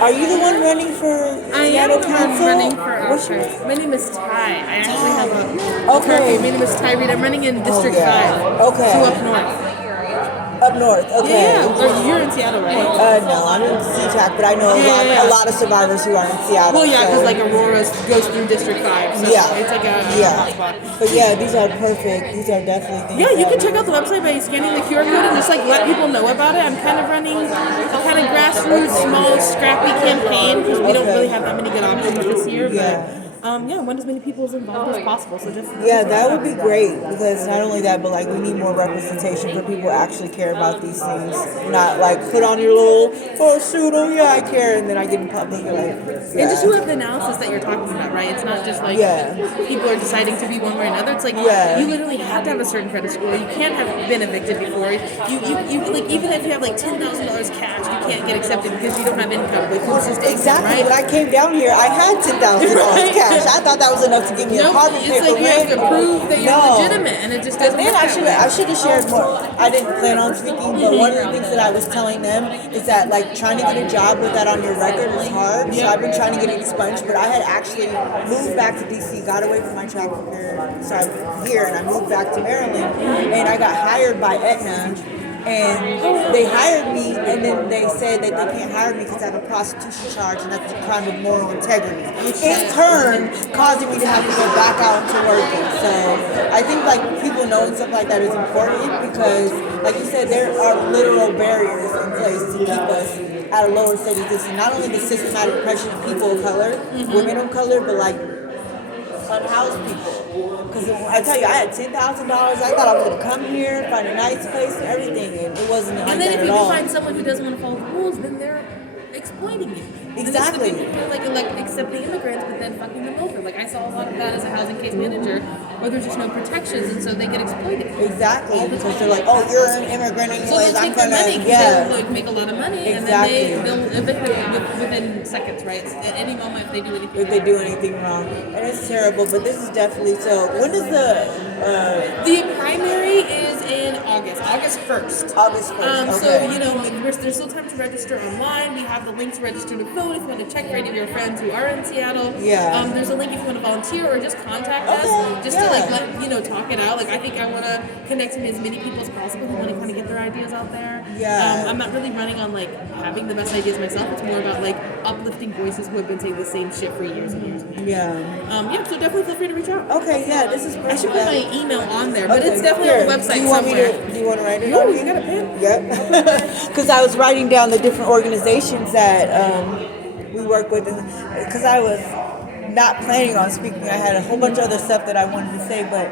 Are you the one running for I am Seattle the one Council? running for What's office. your... My name is Ty. I actually have a Okay. My name is Ty Reed. I'm running in District 5. Okay. So up north. Up north, okay. Yeah. You're in Seattle, right? No, I'm in SeaTac, but I know a lot of survivors who are in Seattle. Well, yeah, because like Aurora goes through District 5, so it's like a hotspot. But yeah, these are perfect. These are definitely things. Yeah, you can check out the website by scanning the QR code and just like let people know about it. I'm kind of running a kind of grassroots, small, scrappy campaign because we don't really have that many good options this year. But want as many people as involved as possible. So just that would be great because not only that, but like we need more representation for people who actually care about these things. Not like put on your little shoot, I care, and then I get in public like. And just who have the analysis that you're talking about, right? It's not just like people are deciding to be one way or another. It's like you literally have to have a certain credit score. You can't have been evicted before. You like even if you have like $10,000 cash, you can't get accepted because you don't have income. Like Exactly. Right? When I came down here, I had $10,000 cash. I thought that was enough to give me a apartment it's paper. like you have to prove that you're legitimate, and it just doesn't. Then I should have shared more. I didn't plan on speaking, but one of the things that I was telling them is that like trying to get a job with that on your record is hard. So I've been trying to get it expunged, but I had actually moved back to DC, got away from my trafficker, so I'm here, and I moved back to Maryland, and I got hired by Aetna. And they hired me, and then they said that they can't hire me because I have a prostitution charge, and that's a crime of moral integrity. In turn, causing me to have to go back out to working. So I think like people knowing stuff like that is important because, like you said, there are literal barriers in place to keep us at a lower status. This is not only the systematic oppression of people of color, women of color, but like unhoused people. Because I tell you, I had $10,000. I thought I was going to come here, find a nice place and everything, and it wasn't like that at all. And then if you find someone who doesn't want to follow the rules, then they're exploiting you. Exactly. Like accepting immigrants, but then fucking them over. Like I saw a lot of that as a housing case manager, where there's just no protections, and so they get exploited. Exactly. Because they're like, oh, you're an immigrant anyways. So they'll take their money. They'll like make a lot of money, and then they'll evict them within seconds, right? At any moment, if they do anything. If they do anything wrong, and it's terrible. But this is definitely so. When is the primary is in August 1st. August 1st. So there's still time to register online. We have the link to register to vote if you want to check for any of your friends who are in Seattle. There's a link if you want to volunteer or just contact us just to like let talk it out. Like I think I want to connect to as many people as possible who want to kind of get their ideas out there. I'm not really running on like having the best ideas myself. It's more about like uplifting voices who have been saying the same shit for years and years and years. So definitely feel free to reach out. Okay, this is perfect. I should put my email on there, but it's definitely on the website somewhere. Do you want to write it? No, you got a pen? Yep. Because I was writing down the different organizations that we work with, because I was not planning on speaking. I had a whole bunch of other stuff that I wanted to say, but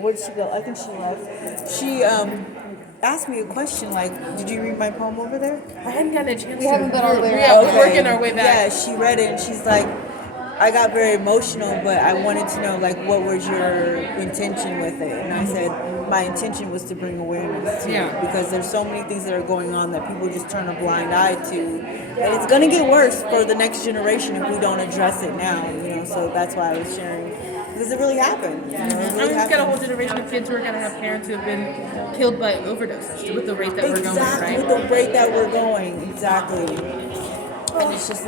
where did she go? I think she left. She asked me a question like, did you read my poem over there? I hadn't gotten a chance. We haven't been all there. We're working our way back. Yeah, she read it and she's like, I got very emotional, but I wanted to know like what was your intention with it, and I said my intention was to bring awareness to it because there's so many things that are going on that people just turn a blind eye to, and it's gonna get worse for the next generation if we don't address it now. So that's why I was sharing. Because it really happened. We've got a whole generation of kids who are going to have parents who have been killed by overdoses with the rate that we're going, right? With the rate that we're going, exactly. And it's just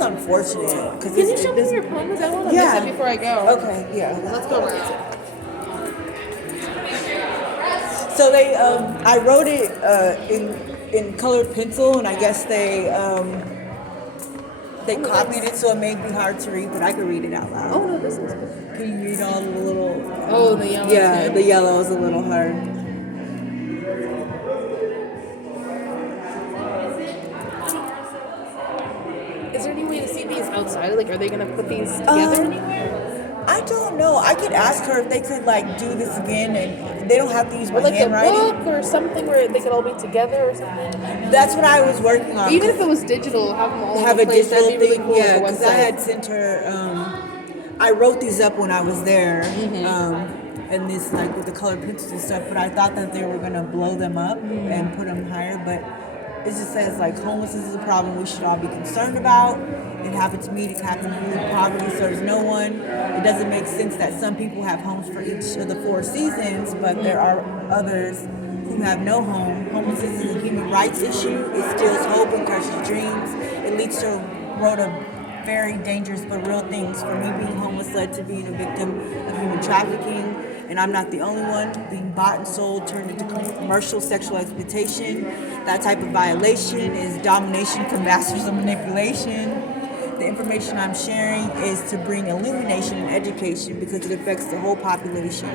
unfortunate. Can you show me your poems? I want to miss it before I go. Okay, Let's go right to it. So I wrote it in colored pencil, and I guess they copied it, so it may be hard to read, but I can read it out loud. Oh no, this is good. Can you read all the little? Oh, the yellow. Yeah, the yellow is a little hard. Is there any way to see these outside? Like, are they gonna put these together anywhere? I don't know. I could ask her if they could like do this again, and they don't have to use my or like handwriting. a book or something where they could all be together or something. That's what I was working on. Even if it was digital, have them all have in a place. digital That'd be really thing. cool. Yeah, because I had sent her. I wrote these up when I was there, and this like with the colored pencils and stuff. But I thought that they were gonna blow them up and put them higher, but it just says like homelessness is a problem we should all be concerned about. It happened to me. It happened to me. Poverty serves no one. It doesn't make sense that some people have homes for each of the 4 seasons, but there are others who who have no home. Homelessness is a human rights issue. It steals hope and crushes dreams. It leads to a road of very dangerous but real things. For me, being homeless led to being a victim of human trafficking, and I'm not the only one. Being bought and sold turned into commercial sexual exploitation. That type of violation is domination from masters of manipulation. The information I'm sharing is to bring illumination and education because it affects the whole population,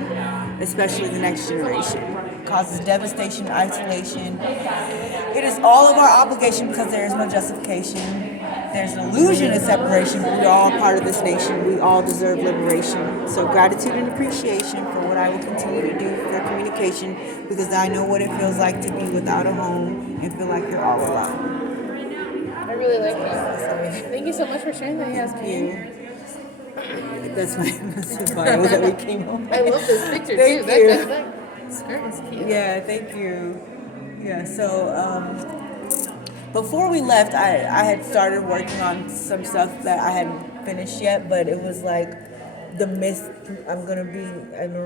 especially the next generation. It causes devastation, isolation. It is all of our obligation because there is no justification. There's an illusion of separation, but we're all part of this nation. We all deserve liberation. So gratitude and appreciation for what I will continue to do for communication because I know what it feels like to be without a home and feel like you're all alone. I really like that. Thank you so much for sharing that, Yasmin. That's the bio that we came on. I love this picture Thank too. you. That skirt is cute. Yeah, thank you. Yeah, so before we left, I had started working on some stuff that I hadn't finished yet, but it was like I don't know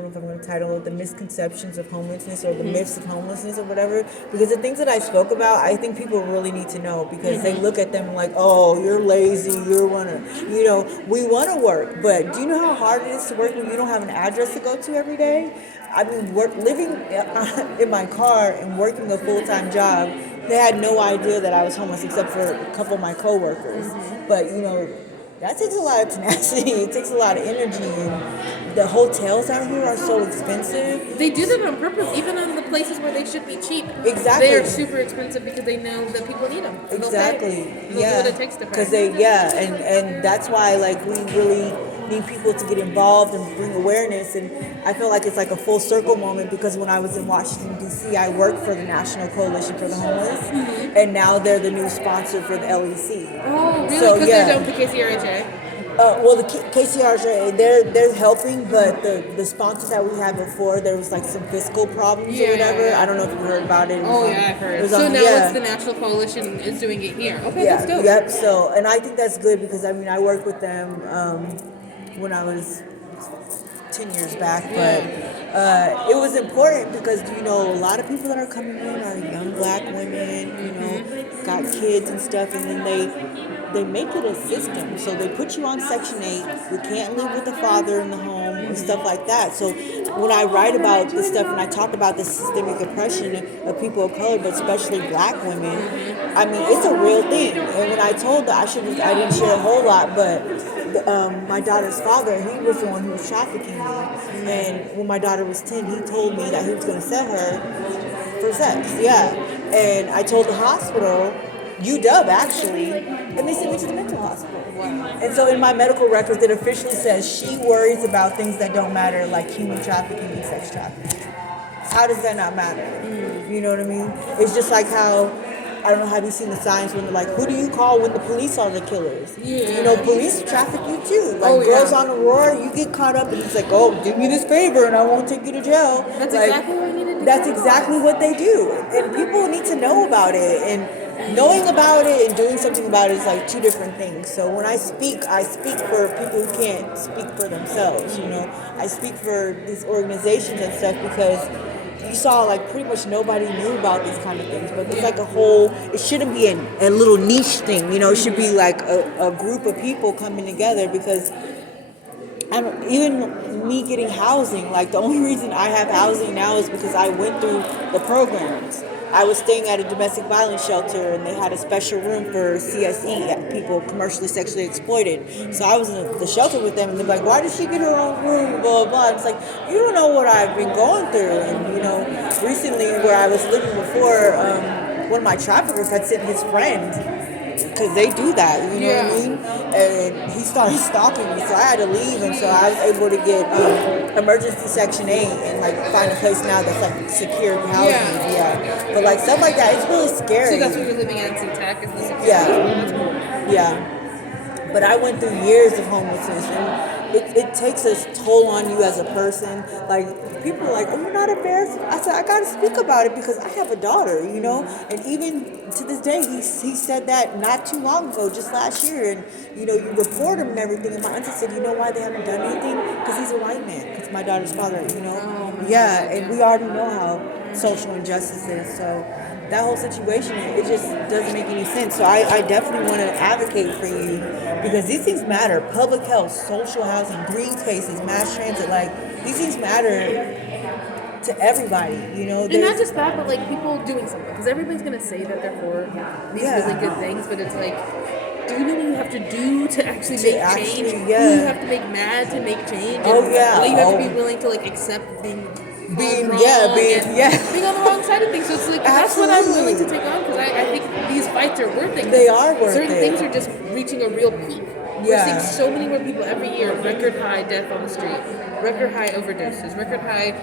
if I'm going to title it The Misconceptions of Homelessness or The Myths of Homelessness or whatever, because the things that I spoke about, I think people really need to know because they look at them like, oh, you're lazy, we want to work, but do you know how hard it is to work when you don't have an address to go to every day? I mean, living in my car and working a full-time job, they had no idea that I was homeless except for a couple of my coworkers, but that takes a lot of tenacity. It takes a lot of energy. And the hotels out here are so expensive. They do that on purpose, even in the places where they should be cheap. Exactly. They're super expensive because they know that people need them. Exactly. They'll do what it takes to pay. And that's why we really need people to get involved and bring awareness. And I feel like it's like a full circle moment because when I was in Washington, D.C., I worked for the National Coalition for the Homeless, and now they're the new sponsor for the LEC. Oh, really? So, because they're done with the KCRHA? Well, the KCRJ, they're helping, but the sponsors that we had before, there was like some fiscal problems or whatever. I don't know if you heard about it. I've heard. So now it's the National Coalition is doing it here. Okay, that's dope. Yep. So, and I think that's good because I worked with them when I was 10 years back, but it was important because a lot of people that are coming in are young black women, got kids and stuff, and then they make it a system. So they put you on Section 8. You can't live with a father in the home and stuff like that. So when I write about this stuff and I talk about the systemic oppression of people of color, but especially black women, it's a real thing. And when I told that I didn't share a whole lot, but my daughter's father, he was the one who was trafficking me. And when my daughter was 10, he told me that he was going to sell her for sex. Yeah. And I told the hospital, UW actually, and they sent me to the mental hospital. Wow. And so in my medical records, it officially says she worries about things that don't matter, like human trafficking and sex trafficking. How does that not matter? You know what I mean? It's just like how, I don't know, have you seen the signs when they're like, who do you call when the police are the killers? Yeah. Police traffic you too. Girls on Aurora, you get caught up and it's like, oh, do me this favor and I won't take you to jail. That's exactly what we need to do. That's exactly what they do. And people need to know about it. And knowing about it and doing something about it is like two different things. So when I speak for people who can't speak for themselves, I speak for these organizations and stuff because you saw pretty much nobody knew about these kind of things, but it's like it shouldn't be a little niche thing, it should be like a group of people coming together because even me getting housing, the only reason I have housing now is because I went through the programs. I was staying at a domestic violence shelter and they had a special room for CSE, people commercially sexually exploited. So I was in the shelter with them and they're like, why did she get her own room, blah, blah, blah. It's like, you don't know what I've been going through. And, recently where I was living before, one of my traffickers had sent his friend, because they do that, you know what I mean? And he started stalking me, so I had to leave, and so I was able to get emergency Section 8 and find a place now that's secure housing. Yeah. But stuff like that, it's really scary. So that's what you're living at Tech, is the security? Yeah. But I went through years of homelessness, and it takes a toll on you as a person. People are like, oh, you're not embarrassed? I said, I got to speak about it because I have a daughter, And even to this day, he said that not too long ago, just last year. And, you report him and everything. And my auntie said, you know why they haven't done anything? Because he's a white man. Because my daughter's father, Oh, Yeah, and we already know how social injustice is. So that whole situation, it just doesn't make any sense. So I definitely want to advocate for you because these things matter. Public health, social housing, green spaces, mass transit, like these things matter to everybody. You know, And not just that, but like people doing something. Because everybody's gonna say that they're for these really good things, but it's like, do you know what you have to do to actually make change? Who you have to make mad to make change? And what you have to be willing to like accept being wrong being on the wrong side of things. So it's like that's what I'm willing to take on because I think these fights are worth it. They are worth certain it. Things are just reaching a real peak. We're seeing so many more people every year. Record high death on the street, record high overdoses, record high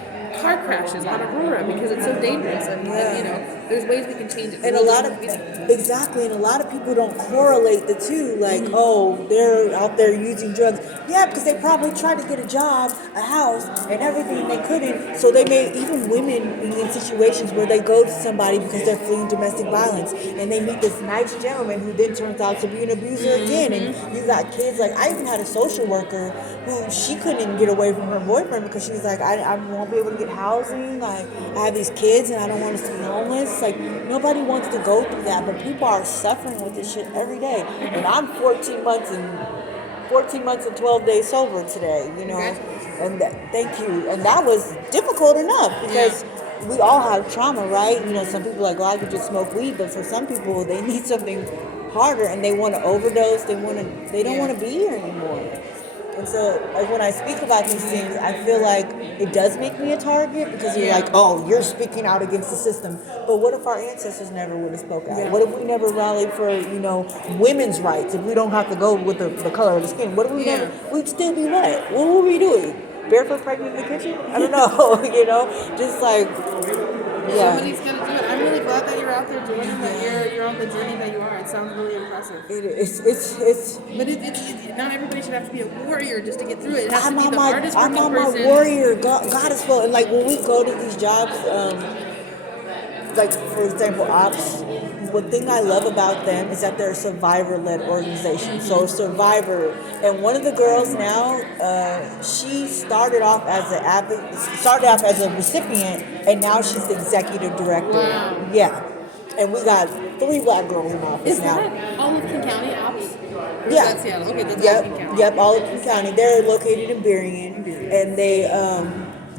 car crashes on Aurora because it's so dangerous. And you know, there's ways we can change it. And a lot of and a lot of people don't correlate the two. Like, oh, they're out there using drugs. Yeah, because they probably tried to get a job, a house, and everything they couldn't. So they may even women in situations where they go to somebody because they're fleeing domestic violence, and they meet this nice gentleman who then turns out to be an abuser again. And you got kids. Like I even had a social worker who she couldn't even get away from her boyfriend because she was like, I won't be able to get housing. Like I have these kids and I don't want us to be homeless. Like nobody wants to go through that, but people are suffering with this shit every day. And I'm 14 months and 12 days sober today, you know. And thank you. And that was difficult enough because we all have trauma, right? You know, some people are like, well, I could just smoke weed, but for some people they need something harder and they want to overdose, they don't want to be here anymore. And so like, when I speak about these things, I feel like it does make me a target because you're like, oh, you're speaking out against the system. But what if our ancestors never would have spoke out? What if we never rallied for, you know, women's rights? If we don't have to go with the color of the skin, what if we never, we'd still be what? What would we be doing? Barefoot pregnant in the kitchen? I don't know, you know? Just like, somebody's gonna do it. I'm really glad that you're out there doing it, that you're on the journey that you are. It sounds really impressive. But it's not everybody should have to be a warrior just to get through it. It has to be the hardest I'm working on person. my warrior goddessful. And like when we go to these jobs, like for example, ops. One thing I love about them is that they're a survivor-led organization. So survivor, and one of the girls now, she started off as a recipient, and now she's the executive director. Wow. Yeah, and we got 3 black girls in office now. Is that all of King County ops? Or Yeah. Is that Seattle? Okay, that's all of King County. Yep, all of King County. They're located in Berrien, and they,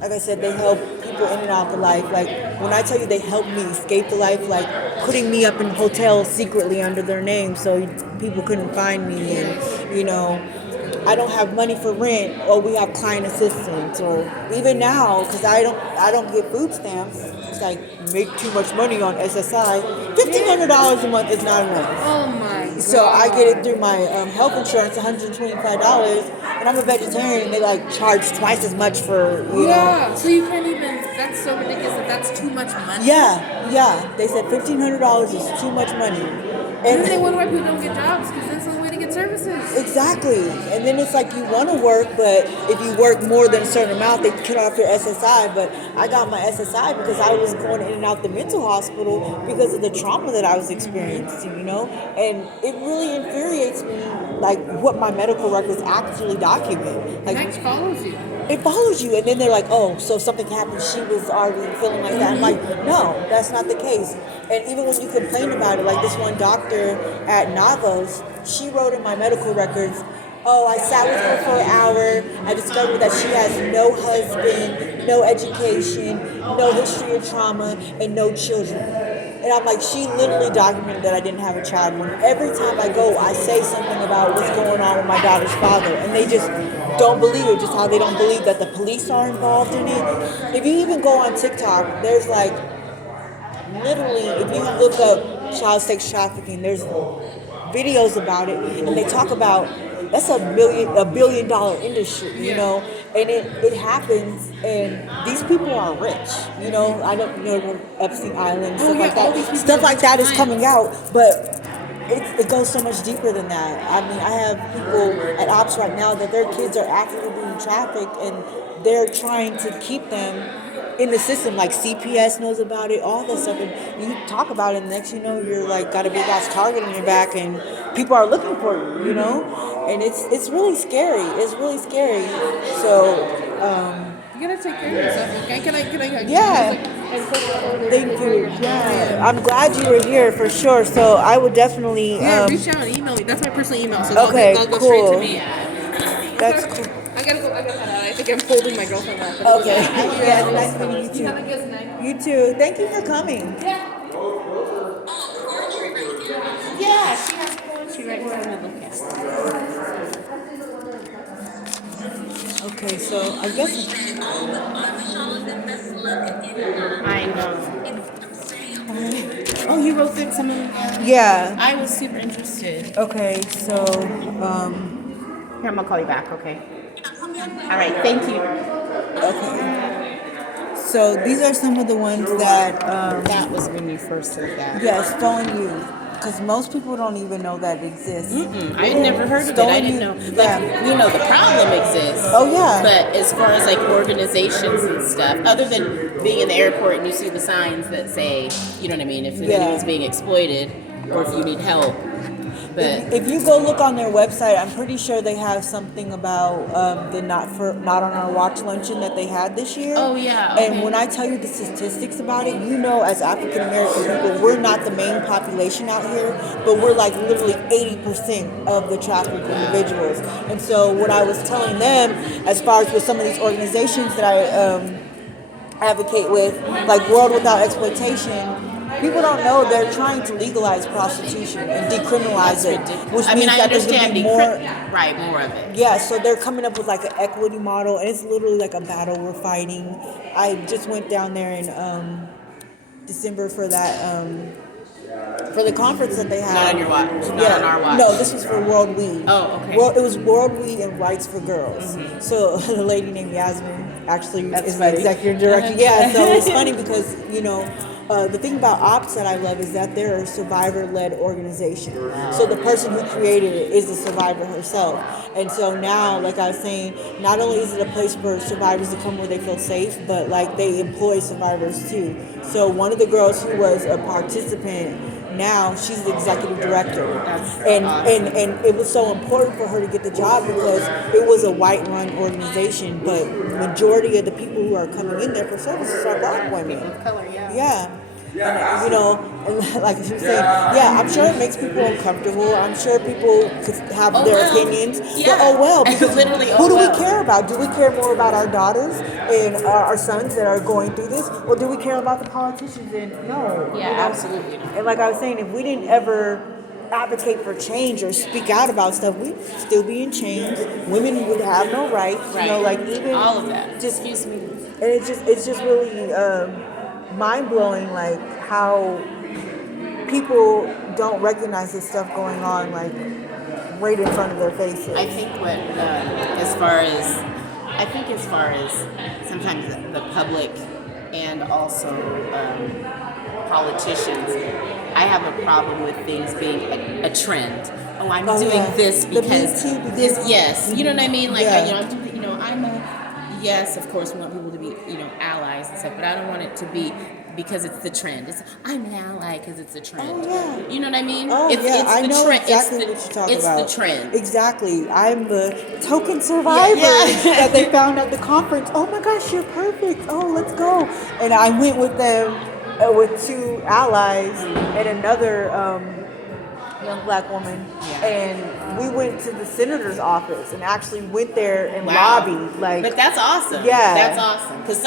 like I said, they help people in and out the life. Like when I tell you they helped me escape the life, like putting me up in hotels secretly under their name so people couldn't find me, and you know, I don't have money for rent, or we have client assistance, or even now because I don't get food stamps. It's like make too much money on SSI. $1,500 a month is not enough. Oh my God. So I get it through my health insurance, $125, and I'm a vegetarian, and they like charge twice as much for you know. So you can't even. That's so ridiculous that that's too much money. Yeah. They said $1,500 is too much money. And then they wonder why people don't get jobs because that's the only way to get services. Exactly. And then it's like you want to work, but if you work more than a certain amount, they cut off your SSI. But I got my SSI because I was going in and out the mental hospital because of the trauma that I was experiencing, you know? And it really infuriates me, like, what my medical records actually document. Like, It follows you. It follows you, and then they're like, oh, so if something happened, she was already feeling like that. I'm like, no, that's not the case. And even when you complain about it, like this one doctor at Navos, she wrote in my medical records, oh, I sat with her for an hour. I discovered that she has no husband, no education, no history of trauma, and no children. And I'm like, she literally documented that I didn't have a child. When every time I go, I say something about what's going on with my daughter's father. And they just don't believe it, just how they don't believe that the police are involved in it. If you even go on TikTok, there's like, literally, if you look up child sex trafficking, there's videos about it. And they talk about, that's a $1 billion industry, you know, and it happens, and these people are rich, you know. I don't know Epstein Island, stuff like that. Stuff like that is coming out, but it goes so much deeper than that. I mean, I have people at Ops right now that their kids are actively being trafficked, and they're trying to keep them in the system. Like CPS knows about it, all this stuff, and you talk about it, and next you know, you're like got a big ass target on your back, and people are looking for you, you know. And it's really scary. It's really scary. So You gotta take care of yourself, okay? Can I hug you? Yeah. Thank you. Yeah. I'm glad you were here for sure. So I would definitely. Yeah, reach out and email me. That's my personal email, so Okay, they'll go cool. straight to me. That's cool. I gotta head out. I think I'm holding my girlfriend up. Okay. Yeah, it's nice meeting you too. Have a good night. You too. Thank you for coming. Yeah, she has poetry right here. I'm gonna look at. Okay, so I guess. I know. Oh, you wrote some of them down? Yeah. I was super interested. Okay, so Here, I'm gonna call you back, okay? All right, thank you. okay. So these are some of the ones that That was when you first said that. yeah, stolen youth. Because most people don't even know that it exists. I had never heard of it. I didn't know. Like, we know the problem exists. Oh yeah. But as far as like organizations and stuff, other than being in the airport and you see the signs that say, you know what I mean, if anyone's being exploited or if you need help. But if you go look on their website, I'm pretty sure they have something about the not on our watch luncheon that they had this year. Oh yeah. Okay. And when I tell you the statistics about it, you know, as African American people, we're not the main population out here, but we're like literally 80% of the trafficked individuals. And so what I was telling them, as far as with some of these organizations that I advocate with, like World Without Exploitation. People don't know they're trying to legalize prostitution and decriminalize it, which means I that there's understand going to be more. right, more of it. Yeah, so they're coming up with like an equity model, and it's literally like a battle we're fighting. I just went down there in December for that for the conference that they had. Not on your watch. Not on our watch. No, this was for World Weed. Oh, okay. Well, it was World Weed and Rights for Girls. Mm-hmm. So the lady named Yasmin actually is the executive director. Yeah, so it's funny because, you know, the thing about OPS that I love is that they're a survivor-led organization. Wow. So the person who created it is a survivor herself. And so now, like I was saying, not only is it a place for survivors to come where they feel safe, but like they employ survivors too. So one of the girls who was a participant, now she's the executive director. And it was so important for her to get the job because it was a white-run organization, but majority of the people who are coming in there for services are black women. Yeah. And, you know, and like you were saying, yeah, I'm sure it makes people uncomfortable. I'm sure people could have their opinions. Yeah. But oh well, because literally, who do we care about? Do we care more about our daughters and our sons that are going through this? Or do we care about the politicians? And no. Yeah, you know? absolutely. And like I was saying, if we didn't ever advocate for change or speak out about stuff, we'd still be in chains. Women would have no rights. Right. You know, like even all of that. Just, excuse me. and it's just really mind-blowing, like how people don't recognize this stuff going on, like right in front of their faces. I think as far as sometimes the public and also politicians, I have a problem with things being a trend. Oh, I'm doing this because this. Yes, you know what I mean. Like yes, of course, we want people to be, allies and stuff, but I don't want it to be because it's the trend. I'm an ally because it's a trend. Oh, yeah. You know what I mean? Oh, it's I know trend. exactly what you're talking about. It's the trend. Exactly. I'm the token survivor that they found at the conference. Oh my gosh, you're perfect. Oh, let's go. And I went with them, with two allies and another young black woman, and we went to the senator's office and actually went there and lobbied. But that's awesome. Yeah, that's awesome. Because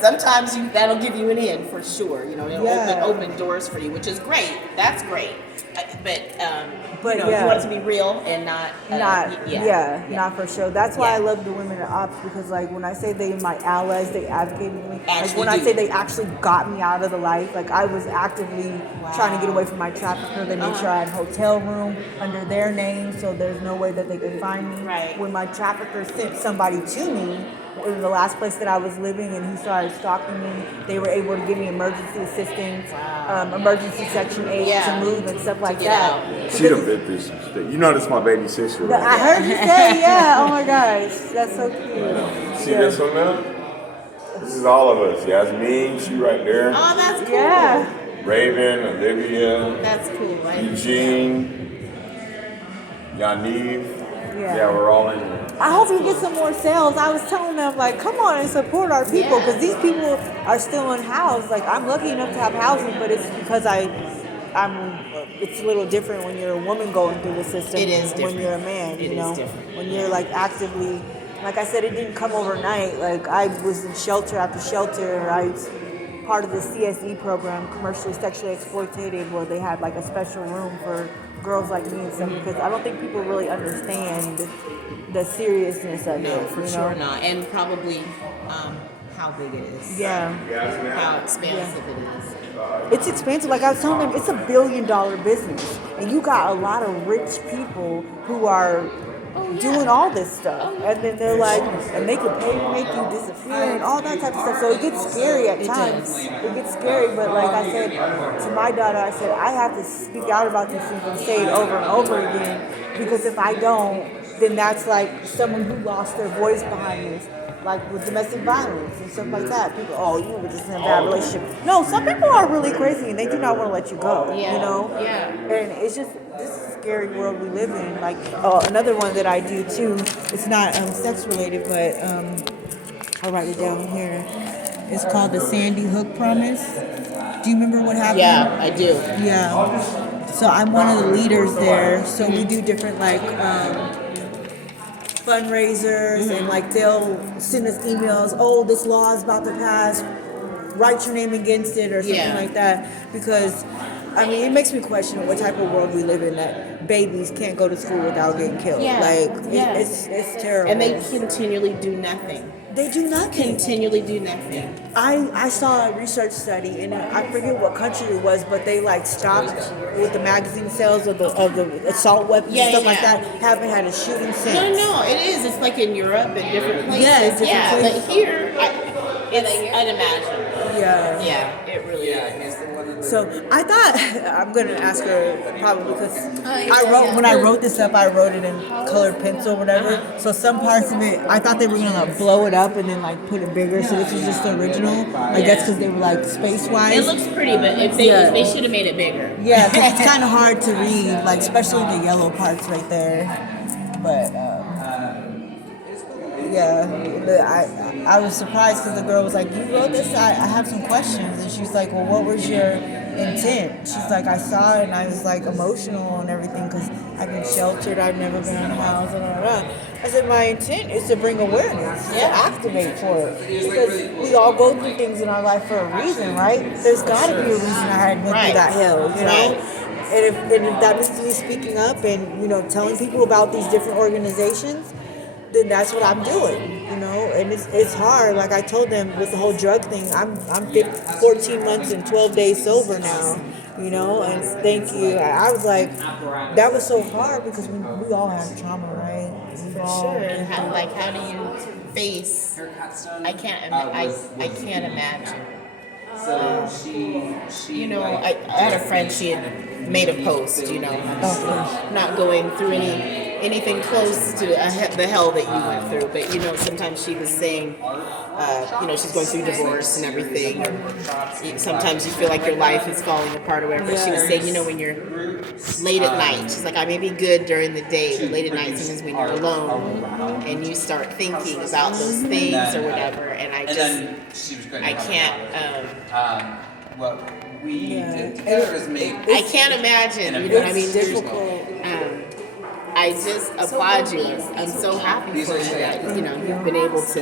sometimes that'll give you an in for sure. It'll open doors for you, which is great. That's great. But you want it to be real and not for sure. That's why I love the women at OPS, because like when I say they're my allies, they advocated for me. Like when I say they actually got me out of the life, like I was actively trying to get away from my trafficker. They made sure I had a hotel room under their name, so there's no way that they could find me. Right. When my trafficker sent somebody to me, in the last place that I was living, and he started stalking me, they were able to give me emergency assistance, emergency Section 8 to move and stuff like that. She done been through some shit. You know that's my baby sister, right? I heard you say, oh my gosh, that's so cute. See this one now? This is all of us. Yasmin, she right there. Oh, that's cool. Yeah. Raven, Olivia. That's cool, right? Eugene, Yaniv. Yeah, we're all in here. I hope you get some more sales. I was telling them, like, come on and support our people, because these people are still unhoused. Like, I'm lucky enough to have housing, but it's because it's a little different when you're a woman going through the system. It is than when different. you're a man. It You know, is different. when you're like actively, like I said, it didn't come overnight. Like I was in shelter after shelter. I was part of the CSE program, commercially sexually exploitated, where they had like a special room for girls like me and stuff. Because I don't think people really understand the seriousness of No, it. for you sure know? not. And probably how big it is. Yeah. How expansive it is. It's expensive. Like I was telling them, it's $1 billion business, and you got a lot of rich people who are doing all this stuff, and then they're like, and they can pay to make you disappear and all that type of stuff. So it gets scary at times. It gets scary, but like I said to my daughter, I said I have to speak out about these things and say it over and over again, because if I don't, then that's like someone who lost their voice behind this. Like with domestic violence and stuff like that. People, oh, you were just in a bad relationship. No, some people are really crazy and they do not want to let you go. Yeah. You know? Yeah. And it's just, this is a scary world we live in. Like, another one that I do too, it's not sex related, but I'll write it down here. It's called the Sandy Hook Promise. Do you remember what happened? Yeah, I do. Yeah. So I'm one of the leaders there. So we do different like fundraisers, and like they'll send us emails, oh, this law is about to pass, write your name against it or something like that, because I mean it makes me question what type of world we live in, that babies can't go to school without getting killed. It's terrible. And they continually do nothing. They do nothing. Continually do nothing. I saw a research study, and I forget what country it was, but they like stopped with the magazine sales of the assault weapons and stuff like that. Haven't had a shooting since. No, it is. It's like in Europe and different places. Yeah, it's different places. But here, it's unimaginable. Yeah, it really is. So I thought I'm gonna ask her probably because when I wrote this up, I wrote it in colored pencil, or whatever. So some parts of it, I thought they were gonna blow it up and then like put it bigger. So this is just the original. I guess because they were like space wise. It looks pretty, but if they should have made it bigger. Yeah, 'cause it's kind of hard to read, like especially the yellow parts right there. But I was surprised because the girl was like, "You wrote this? I have some questions." And she's like, "Well, what was your intent?" She's like, "I saw it and I was like emotional and everything because I've been sheltered, I've never been in a house, and all that." I said, "My intent is to bring awareness, to activate for it, because we all go through things in our life for a reason, right? There's got to be a reason I had went through that hell, you know." And if that means me speaking up and telling people about these different organizations, then that's what I'm doing, and it's hard. Like I told them with the whole drug thing, I'm 14 months and 12 days sober now, and thank you. I was like, that was so hard because we all have trauma, right? And how do you face? I can't imagine. I had a friend. She had made a post. Not going through anything close to the hell that you went through, but sometimes she was saying, she's going through divorce and everything. Sometimes you feel like your life is falling apart or whatever. She was saying, when you're late at night, she's like, I may be good during the day, but late at night sometimes when you're alone and you start thinking about those things or whatever, and I can't. What we did together is make. I can't imagine. You know what I mean? Difficult. I just applaud you. I'm so happy for you that you've been able to